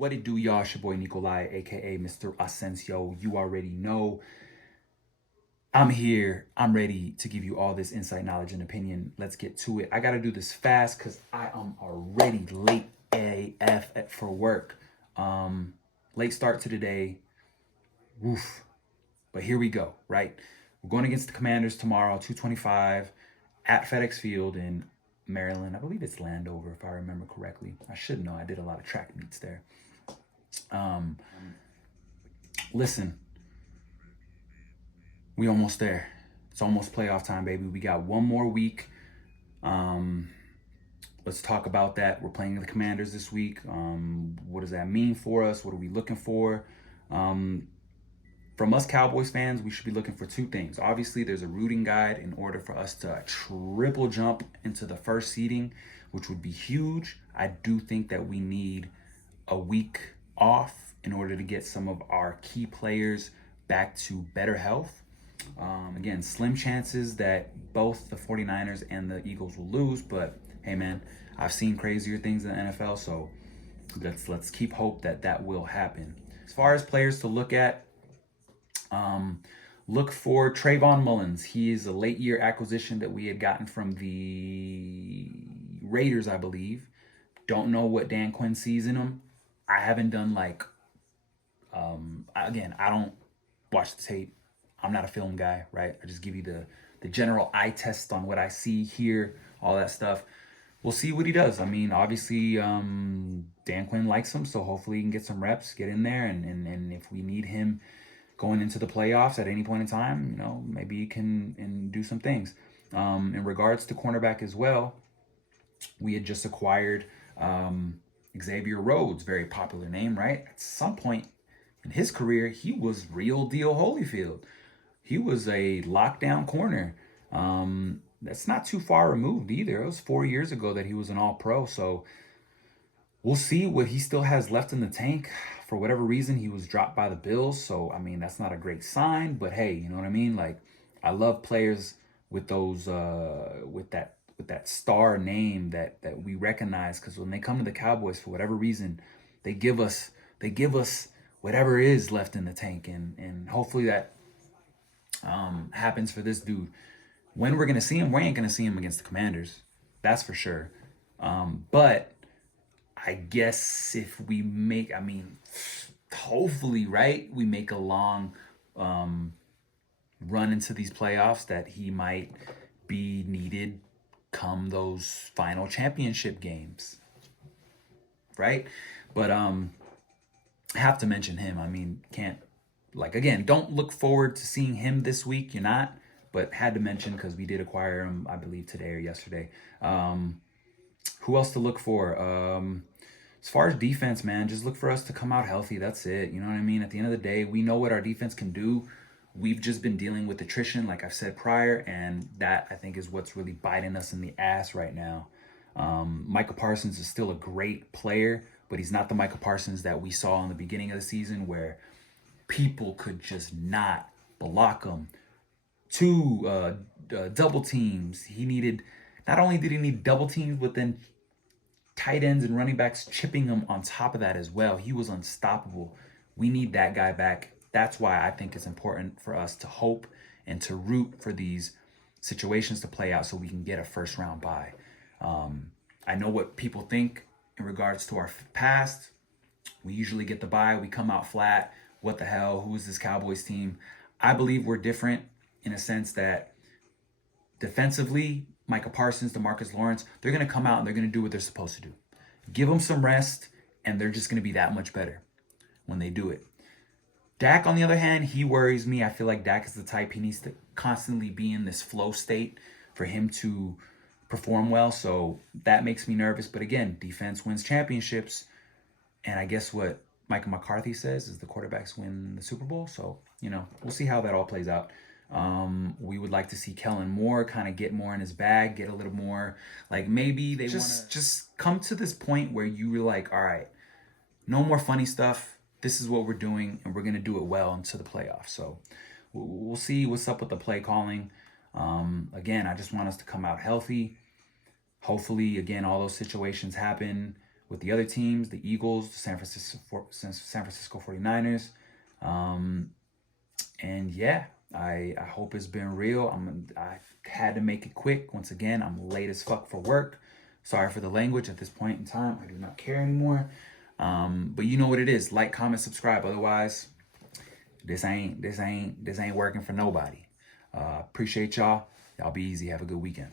What it do, y'all? It's your boy Nikolai, aka Mr. Asensio. You already know. I'm here. I'm ready to give you all this insight, knowledge, and opinion. Let's get to it. I gotta do this fast because I am already late AF for work. Late start to the day. Woof. But here we go, right? We're going against the Commanders tomorrow, 2:25 at FedEx Field in Maryland. I believe it's Landover, if I remember correctly. I should know. I did a lot of track meets there. Listen, we almost there. It's almost playoff time, baby. We got one more week. Let's talk about that. We're playing the Commanders this week. What does that mean for us? What are we looking for? From us Cowboys fans, we should be looking for two things. Obviously, there's a rooting guide in order for us to triple jump into the first seeding, which would be huge. I do think that we need a week off in order to get some of our key players back to better health. Again, slim chances that both the 49ers and the Eagles will lose, but hey man, I've seen crazier things in the NFL, so let's keep hope that that will happen. As far as players to look at, look for Trayvon Mullins. He is a late year acquisition that we had gotten from the Raiders, I believe. Don't know what Dan Quinn sees in him. I haven't done again, I don't watch the tape. I'm not a film guy, right? I just give you the general eye test on what I see, hear, all that stuff. We'll see what he does. I mean, obviously, Dan Quinn likes him, so hopefully he can get some reps, get in there, and if we need him going into the playoffs at any point in time, maybe he can do some things. In regards to cornerback as well, we had just acquired Xavier Rhodes, very popular name, right? At some point in his career, he was real deal Holyfield. He was a lockdown corner. That's not too far removed either. It was 4 years ago that he was an all-pro. So we'll see what he still has left in the tank. For whatever reason, he was dropped by the Bills. So, I mean, that's not a great sign. But hey, you know what I mean? Like, I love players with those, with that star name that we recognize. Because when they come to the Cowboys, for whatever reason, they give us whatever is left in the tank. And hopefully that happens for this dude. When we're gonna see him, we ain't gonna see him against the Commanders, that's for sure. But I guess if we make, hopefully, right, we make a long run into these playoffs, that he might be needed come those final championship games, right? But I have to mention him. I mean, again, don't look forward to seeing him this week. You're not, but had to mention because we did acquire him, I believe, today or yesterday. Who else to look for? As far as defense, man, just look for us to come out healthy. That's it. You know what I mean? At the end of the day, we know what our defense can do. We've just been dealing with attrition, like I've said prior, and that, I think, is what's really biting us in the ass right now. Micah Parsons is still a great player, but he's not the Micah Parsons that we saw in the beginning of the season, where people could just not block him. Two double teams. Not only did he need double teams, but then tight ends and running backs chipping him on top of that as well. He was unstoppable. We need that guy back. That's why I think it's important for us to hope and to root for these situations to play out so we can get a first round bye. I know what people think in regards to our past. We usually get the bye. We come out flat. What the hell? Who is this Cowboys team? I believe we're different in a sense that defensively, Micah Parsons, DeMarcus Lawrence, they're going to come out and they're going to do what they're supposed to do. Give them some rest, and they're just going to be that much better when they do it. Dak, on the other hand, he worries me. I feel like Dak is the type, he needs to constantly be in this flow state for him to perform well. So that makes me nervous. But again, defense wins championships. And I guess what Michael McCarthy says is the quarterbacks win the Super Bowl. So, we'll see how that all plays out. We would like to see Kellen Moore kind of get more in his bag, get a little more, like maybe they just come to this point where you were like, all right, no more funny stuff. This is what we're doing, and we're going to do it well into the playoffs. So we'll see what's up with the play calling. Again, I just want us to come out healthy. Hopefully, again, all those situations happen with the other teams, the Eagles, the San Francisco 49ers. And yeah, I hope it's been real. I had to make it quick. Once again, I'm late as fuck for work. Sorry for the language at this point in time. I do not care anymore. But you know what it is. Like, comment, subscribe. Otherwise, this ain't working for nobody. Appreciate y'all. Y'all be easy. Have a good weekend.